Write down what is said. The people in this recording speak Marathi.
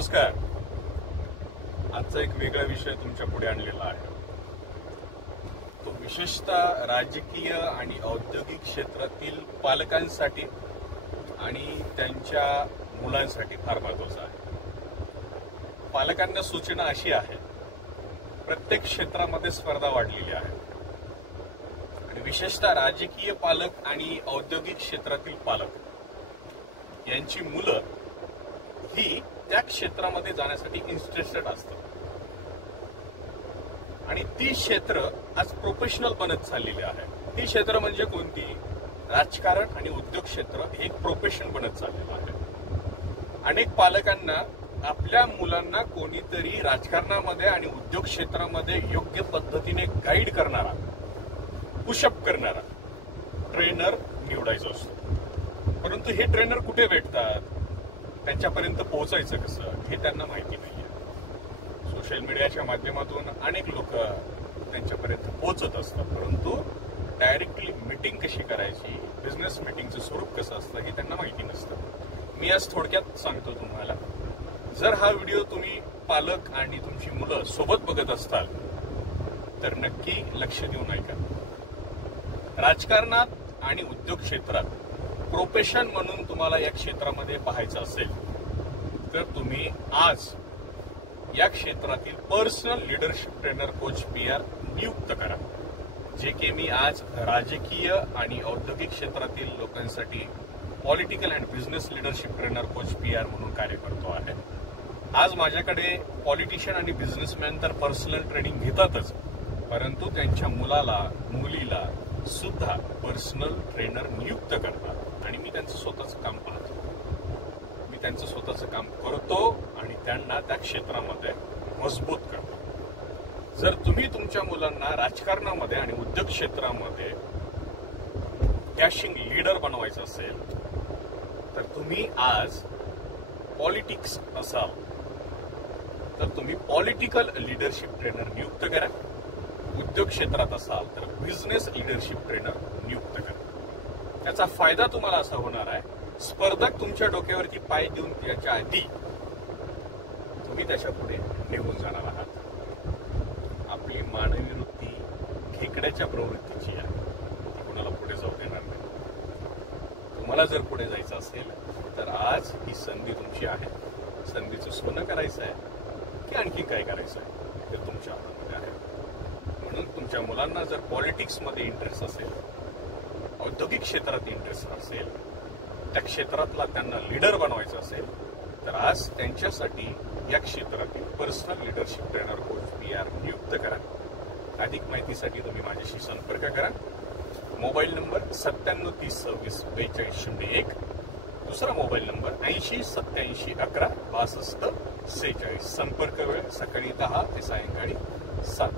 नमस्कार. आजचा एक वेगळा विषय तुमच्या पुढे आणलेला आहे. तो विशेषतः राजकीय आणि औद्योगिक क्षेत्रातील पालकांसाठी आणि त्यांच्या मुलांसाठी फार महत्वाचा आहे. पालकांना सूचना अशी आहे, प्रत्येक क्षेत्रामध्ये स्पर्धा वाढलेली आहे आणि विशेषतः राजकीय पालक आणि औद्योगिक क्षेत्रातील पालक यांची मुलं ही त्या क्षेत्रामध्ये जाण्यासाठी इंटरेस्टेड असतात आणि ती क्षेत्र आज प्रोफेशनल बनत चाललेली आहे. ती क्षेत्र म्हणजे कोणती? राजकारण आणि उद्योग क्षेत्र हे एक प्रोफेशन बनत चाललेलं आहे. अनेक पालकांना आपल्या मुलांना कोणीतरी राजकारणामध्ये आणि उद्योग क्षेत्रामध्ये योग्य पद्धतीने गाईड करणारा, पुशअप करणारा ट्रेनर निवडायचा असतो. परंतु हे ट्रेनर कुठे भेटतात, त्यांच्यापर्यंत पोहोचायचं कसं हे त्यांना माहिती नाहीये. सोशल मीडियाच्या माध्यमातून अनेक लोक त्यांच्यापर्यंत पोहोचत असतात, परंतु डायरेक्टली मीटिंग कशी करायची, बिझनेस मीटिंगचं स्वरूप कसं असतं हे त्यांना माहिती नसतं. मी आज थोडक्यात सांगतो तुम्हाला. जर हा व्हिडिओ तुम्ही पालक आणि तुमची मुलं सोबत बघत असताल तर नक्की लक्ष देऊन ऐका. राजकारणात आणि उद्योग क्षेत्रात प्रोफेशन म्हणून तुम्हाला या क्षेत्रामध्ये पाहायचं असेल तर तुम्ही आज या क्षेत्रातील personal leadership trainer coach PR नियुक्त करा, जे की मी आज राजकीय आणि औद्योगिक क्षेत्रातील लोकांसाठी political and business leadership trainer coach PR म्हणून कार्य करतो आहे. आज माझ्याकडे पॉलिटिशियन आणि बिझनेसमॅन तर पर्सनल ट्रेनिंग घेतातच, परंतु त्यांच्या मुलाला मुलीला सुद्धा पर्सनल ट्रेनर नियुक्त करतात आणि मी त्यांचं स्वतःचं काम पाहतो. मी त्यांचं स्वतःचं काम करतो आणि त्यांना त्या क्षेत्रामध्ये मजबूत करतो. जर तुम्ही तुमच्या मुलांना राजकारणामध्ये आणि उद्योग क्षेत्रामध्ये डॅशिंग लीडर बनवायचं असेल तर तुम्ही आज पॉलिटिक्स असाल तर तुम्ही पॉलिटिकल लीडरशिप ट्रेनर नियुक्त करा. उद्योग क्षेत्रात असाल तर बिझनेस लीडरशिप ट्रेनर नियुक्त करा. त्याचा फायदा तुम्हाला असा होणार आहे, स्पर्धक तुमच्या डोक्यावरती पाय देऊन त्याच्या आधी तुम्ही त्याच्या पुढे निघून जाणार आहात. आपली मानवी वृत्ती खेकड्याच्या प्रवृत्तीची आहे, ती कोणाला पुढे जाऊ देणार नाही. तुम्हाला जर पुढे जायचं असेल तर आज ही संधी तुमची आहे. संधीचं सोनं करायचं आहे की आणखी काय करायचं आहे ते तुमच्या हातामध्ये आहे. म्हणून तुमच्या मुलांना जर पॉलिटिक्समध्ये इंटरेस्ट असेल, औद्योगिक क्षेत्रात इंटरेस्ट असेल, त्या क्षेत्रातला त्यांना लीडर बनवायचं असेल तर आज त्यांच्यासाठी या क्षेत्रातील personal leadership trainer coach PR नियुक्त करा. अधिक माहितीसाठी तुम्ही माझ्याशी संपर्क करा. Mobile number 9730264201. दुसरा मोबाईल नंबर 808711 6246. संपर्क वेळ सकाळी 10 ते सायंकाळी 7.